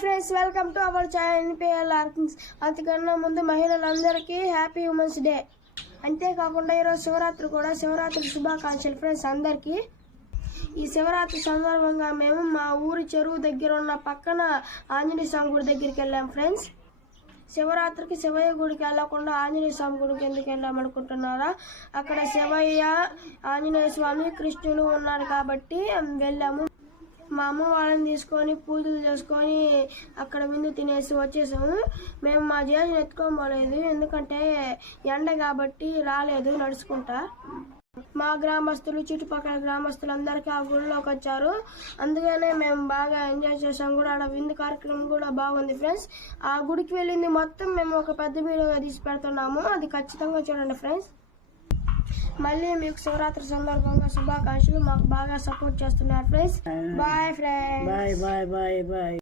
Friends, welcome to our channel NPL ఆర్కింగ్స్. అంతకన్నా ముందు మహిళలందరికీ హ్యాపీ ఉమెన్స్ డే. అంతేకాకుండా ఈరోజు శివరాత్రి కూడా. శివరాత్రి శుభాకాంక్షలు ఫ్రెండ్స్ అందరికీ. ఈ శివరాత్రి సందర్భంగా మేము మా ఊరి చెరువు దగ్గర ఉన్న పక్కన ఆంజనేయ స్వామి గుడి దగ్గరికి వెళ్ళాం ఫ్రెండ్స్. శివరాత్రికి శివయ్య గుడికి వెళ్ళకుండా ఆంజనేయ స్వామి గుడికి ఎందుకు వెళ్ళామనుకుంటున్నారా? అక్కడ శివయ్య, ఆంజనేయ స్వామి, కృష్ణుడు ఉన్నారు కాబట్టి వెళ్ళాము. మా అమ్మ వాళ్ళని తీసుకొని పూజలు చేసుకొని అక్కడ విందు తినేసి వచ్చేసాము. మేము మా జేజుని ఎత్తుకోబోలేదు, ఎందుకంటే ఎండ కాబట్టి రాలేదు నడుచుకుంటా. మా గ్రామస్తులు, చుట్టుపక్కల గ్రామస్తులు అందరికీ ఆ గుడిలోకి వచ్చారు. అందుకనే మేము బాగా ఎంజాయ్ చేసాం కూడా. ఆడ విందు కార్యక్రమం కూడా బాగుంది ఫ్రెండ్స్. ఆ గుడికి వెళ్ళింది మొత్తం మేము ఒక పెద్ద వీడియోగా తీసి పెడుతున్నాము, అది ఖచ్చితంగా చూడండి ఫ్రెండ్స్. మళ్ళీ మీకు శివరాత్రి సందర్భంగా శుభాకాంక్షలు. మాకు బాగా సపోర్ట్ చేస్తున్నారు friends. Bye friends. Bye bye bye bye.